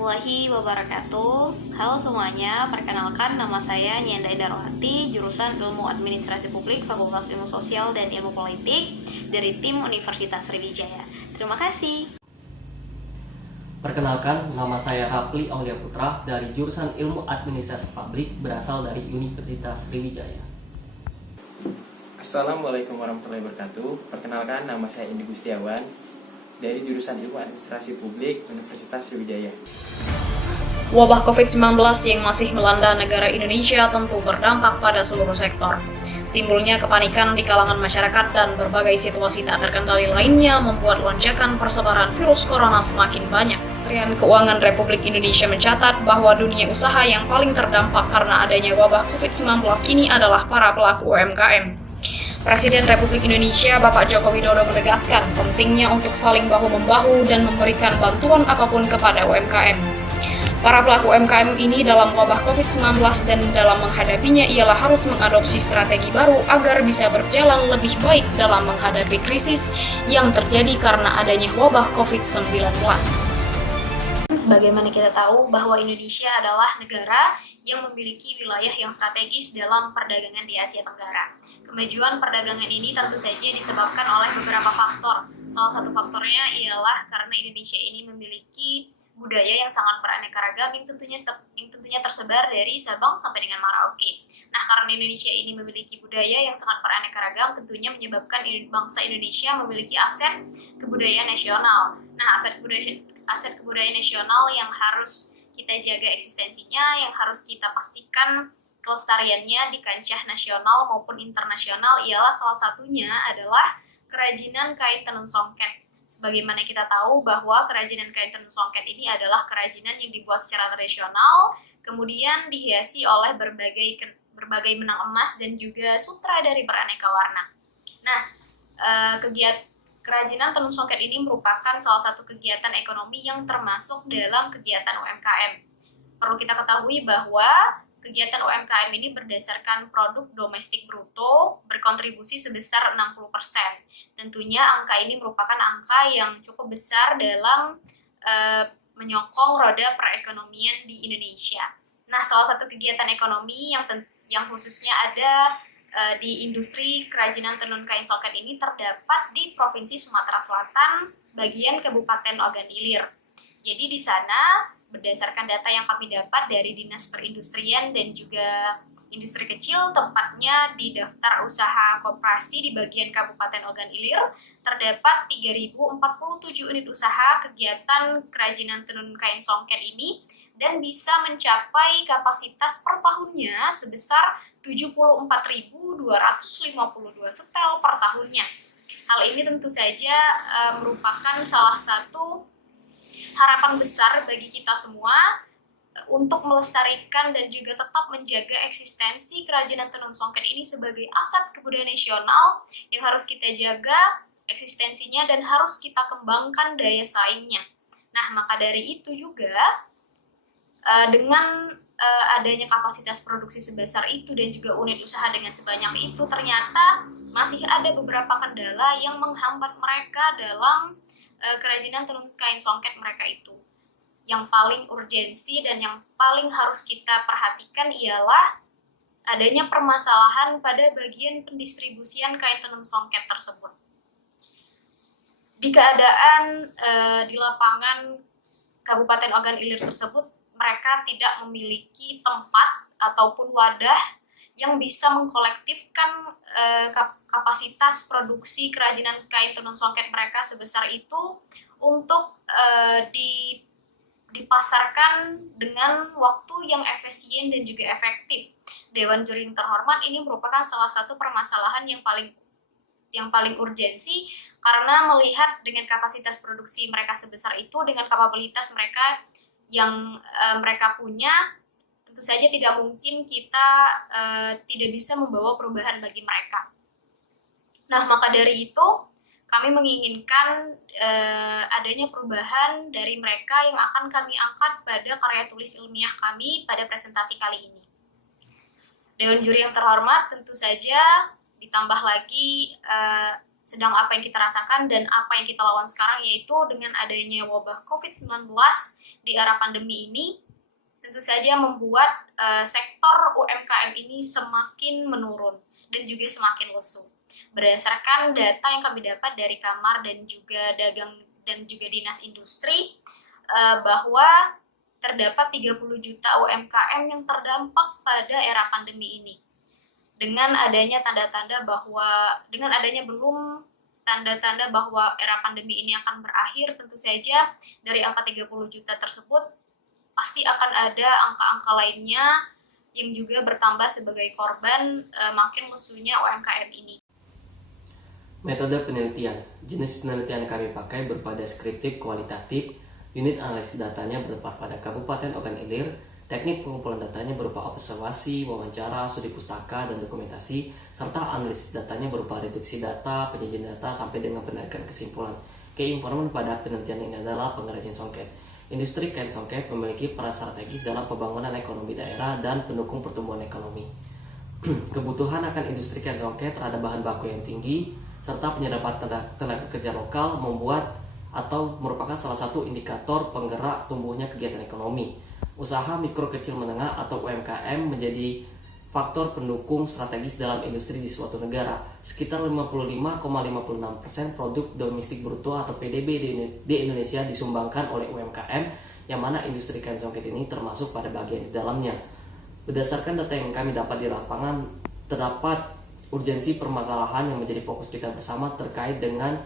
warahmatullahi wabarakatuh. Halo semuanya, perkenalkan nama saya Nyenda Darwati, jurusan Ilmu Administrasi Publik, Fakultas Ilmu Sosial dan Ilmu Politik dari tim Universitas Sriwijaya. Terima kasih. Perkenalkan, nama saya Rafli Aulia Putra dari jurusan Ilmu Administrasi Publik berasal dari Universitas Sriwijaya. Assalamualaikum warahmatullahi wabarakatuh. Perkenalkan, nama saya Indi Gustiawan dari jurusan Ilmu Administrasi Publik Universitas Sriwijaya. Wabah COVID-19 yang masih melanda negara Indonesia tentu berdampak pada seluruh sektor. Timbulnya kepanikan di kalangan masyarakat dan berbagai situasi tak terkendali lainnya membuat lonjakan persebaran virus corona semakin banyak. Kementerian Keuangan Republik Indonesia mencatat bahwa dunia usaha yang paling terdampak karena adanya wabah COVID-19 ini adalah para pelaku UMKM. Presiden Republik Indonesia Bapak Joko Widodo menegaskan pentingnya untuk saling bahu-membahu dan memberikan bantuan apapun kepada UMKM. Para pelaku UMKM ini dalam wabah COVID-19 dan dalam menghadapinya ialah harus mengadopsi strategi baru agar bisa berjalan lebih baik dalam menghadapi krisis yang terjadi karena adanya wabah COVID-19. Sebagaimana kita tahu bahwa Indonesia adalah negara yang memiliki wilayah yang strategis dalam perdagangan di Asia Tenggara. Kemajuan perdagangan ini tentu saja disebabkan oleh beberapa faktor. Salah satu faktornya ialah karena Indonesia ini memiliki budaya yang sangat beraneka ragam yang tentunya tersebar dari Sabang sampai dengan Merauke. Nah, karena Indonesia ini memiliki budaya yang sangat beraneka ragam, tentunya menyebabkan bangsa Indonesia memiliki aset kebudayaan nasional. Nah, aset kebudayaan nasional yang harus kita jaga eksistensinya, yang harus kita pastikan kelestariannya di kancah nasional maupun internasional ialah salah satunya adalah kerajinan kain tenun songket. Sebagaimana kita tahu bahwa kerajinan kain tenun songket ini adalah kerajinan yang dibuat secara tradisional, kemudian dihiasi oleh berbagai benang emas dan juga sutra dari beraneka warna. Nah, kerajinan tenun songket ini merupakan salah satu kegiatan ekonomi yang termasuk dalam kegiatan UMKM. Perlu kita ketahui bahwa kegiatan UMKM ini berdasarkan produk domestik bruto berkontribusi sebesar 60%. Tentunya angka ini merupakan angka yang cukup besar dalam menyokong roda perekonomian di Indonesia. Nah, salah satu kegiatan ekonomi yang khususnya ada di industri kerajinan tenun kain songket ini terdapat di Provinsi Sumatera Selatan, bagian Kabupaten Ogan Ilir. Jadi di sana berdasarkan data yang kami dapat dari Dinas Perindustrian dan juga industri kecil, tempatnya di daftar usaha koperasi di bagian Kabupaten Ogan Ilir, terdapat 3.047 unit usaha kegiatan kerajinan tenun kain songket ini dan bisa mencapai kapasitas per tahunnya sebesar 74.252 setel per tahunnya. Hal ini tentu saja merupakan salah satu harapan besar bagi kita semua untuk melestarikan dan juga tetap menjaga eksistensi kerajinan tenun songket ini sebagai aset kebudayaan nasional yang harus kita jaga eksistensinya dan harus kita kembangkan daya saingnya. Nah, maka dari itu juga dengan adanya kapasitas produksi sebesar itu dan juga unit usaha dengan sebanyak itu, ternyata masih ada beberapa kendala yang menghambat mereka dalam kerajinan tenun kain songket mereka itu. Yang paling urgensi dan yang paling harus kita perhatikan ialah adanya permasalahan pada bagian pendistribusian kain tenun songket tersebut. Di keadaan di lapangan Kabupaten Ogan Ilir tersebut, mereka tidak memiliki tempat ataupun wadah yang bisa mengkolektifkan kapasitas produksi kerajinan kain tenun songket mereka sebesar itu untuk dipasarkan dengan waktu yang efisien dan juga efektif. Dewan Juri yang terhormat, ini merupakan salah satu permasalahan yang paling urgensi karena melihat dengan kapasitas produksi mereka sebesar itu, dengan kapabilitas mereka yang mereka punya, tentu saja tidak mungkin kita tidak bisa membawa perubahan bagi mereka. Nah, maka dari itu kami menginginkan adanya perubahan dari mereka yang akan kami angkat pada karya tulis ilmiah kami pada presentasi kali ini. Dewan Juri yang terhormat, tentu saja ditambah lagi sedang apa yang kita rasakan dan apa yang kita lawan sekarang, yaitu dengan adanya wabah COVID-19 di era pandemi ini tentu saja membuat sektor UMKM ini semakin menurun dan juga semakin lesu. Berdasarkan data yang kami dapat dari Kamar dan juga Dagang dan juga Dinas Industri, bahwa terdapat 30 juta UMKM yang terdampak pada era pandemi ini. Dengan adanya tanda-tanda bahwa tanda-tanda bahwa era pandemi ini akan berakhir, tentu saja dari angka 30 juta tersebut pasti akan ada angka-angka lainnya yang juga bertambah sebagai korban makin lesunya UMKM ini. Metode penelitian. Jenis penelitian yang kami pakai berupa deskriptif kualitatif, unit analisis datanya bertempat pada Kabupaten Ogan Ilir, teknik pengumpulan datanya berupa observasi, wawancara, studi pustaka, dan dokumentasi, serta analisis datanya berupa reduksi data, penyajian data, sampai dengan penarikan kesimpulan. Keinforman pada penelitian ini adalah pengrajin songket. Industri kain songket memiliki peran strategis dalam pembangunan ekonomi daerah dan pendukung pertumbuhan ekonomi. Kebutuhan akan industri kain songket terhadap bahan baku yang tinggi, serta penyerapan tenaga kerja lokal membuat atau merupakan salah satu indikator penggerak tumbuhnya kegiatan ekonomi. Usaha mikro kecil menengah atau UMKM menjadi faktor pendukung strategis dalam industri di suatu negara. Sekitar 55,56% produk domestik bruto atau PDB di Indonesia disumbangkan oleh UMKM, yang mana industri kain songket ini termasuk pada bagian di dalamnya. Berdasarkan data yang kami dapat di lapangan, terdapat urgensi permasalahan yang menjadi fokus kita bersama terkait dengan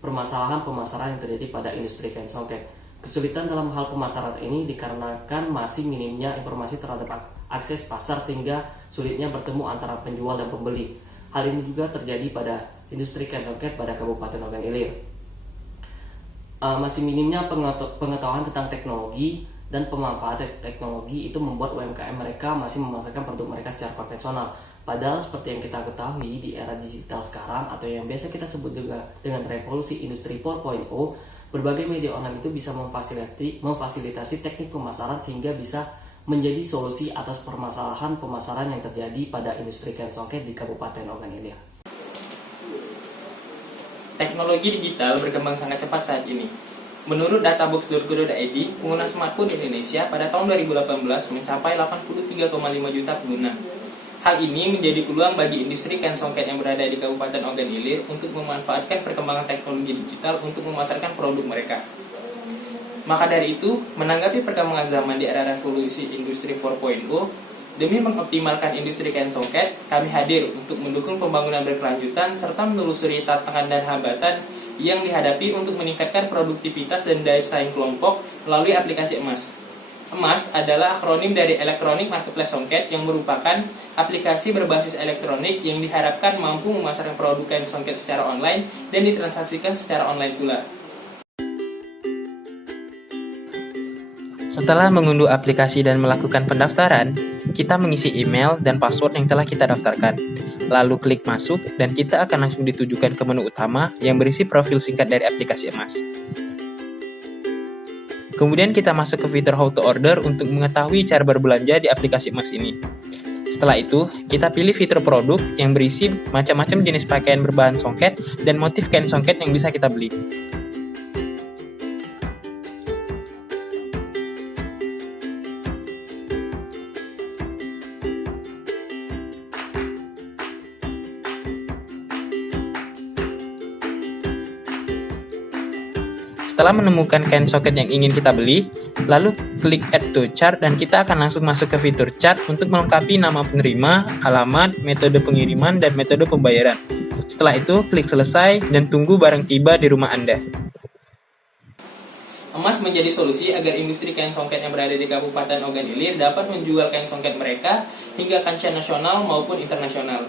permasalahan pemasaran yang terjadi pada industri kain songket. Kesulitan dalam hal pemasaran ini dikarenakan masih minimnya informasi terhadap akses pasar sehingga sulitnya bertemu antara penjual dan pembeli. Hal ini juga terjadi pada industri kain songket pada Kabupaten Ogan Ilir. Masih minimnya pengetahuan tentang teknologi dan pemanfaatan teknologi itu membuat UMKM mereka masih memasarkan produk mereka secara konvensional. Padahal seperti yang kita ketahui di era digital sekarang atau yang biasa kita sebut juga dengan revolusi industri 4.0, berbagai media online itu bisa memfasilitasi teknik pemasaran sehingga bisa menjadi solusi atas permasalahan pemasaran yang terjadi pada industri kain songket di Kabupaten Ogan Ilir. Teknologi digital berkembang sangat cepat saat ini. Menurut data box.go.id, pengguna smartphone di Indonesia pada tahun 2018 mencapai 83,5 juta pengguna. Hal ini menjadi peluang bagi industri kain songket yang berada di Kabupaten Ogan Ilir untuk memanfaatkan perkembangan teknologi digital untuk memasarkan produk mereka. Maka dari itu, menanggapi perkembangan zaman di era revolusi industri 4.0, demi mengoptimalkan industri kain songket, kami hadir untuk mendukung pembangunan berkelanjutan serta menelusuri tantangan dan hambatan yang dihadapi untuk meningkatkan produktivitas dan daya saing kelompok melalui aplikasi emas. EMAS adalah akronim dari Electronic Marketplace Songket yang merupakan aplikasi berbasis elektronik yang diharapkan mampu memasarkan produk kain songket secara online dan ditransaksikan secara online pula. Setelah mengunduh aplikasi dan melakukan pendaftaran, kita mengisi email dan password yang telah kita daftarkan. Lalu klik masuk dan kita akan langsung ditujukan ke menu utama yang berisi profil singkat dari aplikasi emas. Kemudian kita masuk ke fitur How to Order untuk mengetahui cara berbelanja di aplikasi emas ini. Setelah itu, kita pilih fitur produk yang berisi macam-macam jenis pakaian berbahan songket dan motif kain songket yang bisa kita beli. Setelah menemukan kain songket yang ingin kita beli, lalu klik Add to Chart dan kita akan langsung masuk ke fitur Chart untuk melengkapi nama penerima, alamat, metode pengiriman, dan metode pembayaran. Setelah itu, klik Selesai dan tunggu barang tiba di rumah Anda. Emas menjadi solusi agar industri kain songket yang berada di Kabupaten Ogan Ilir dapat menjual kain songket mereka hingga kancah nasional maupun internasional.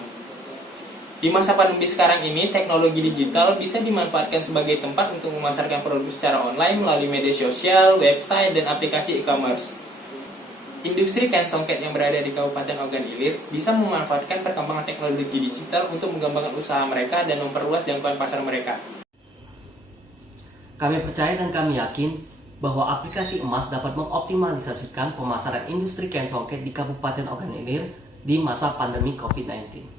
Di masa pandemi sekarang ini, teknologi digital bisa dimanfaatkan sebagai tempat untuk memasarkan produk secara online melalui media sosial, website, dan aplikasi e-commerce. Industri kain songket yang berada di Kabupaten Ogan Ilir bisa memanfaatkan perkembangan teknologi digital untuk mengembangkan usaha mereka dan memperluas jangkauan pasar mereka. Kami percaya dan kami yakin bahwa aplikasi emas dapat mengoptimalisasikan pemasaran industri kain songket di Kabupaten Ogan Ilir di masa pandemi COVID-19.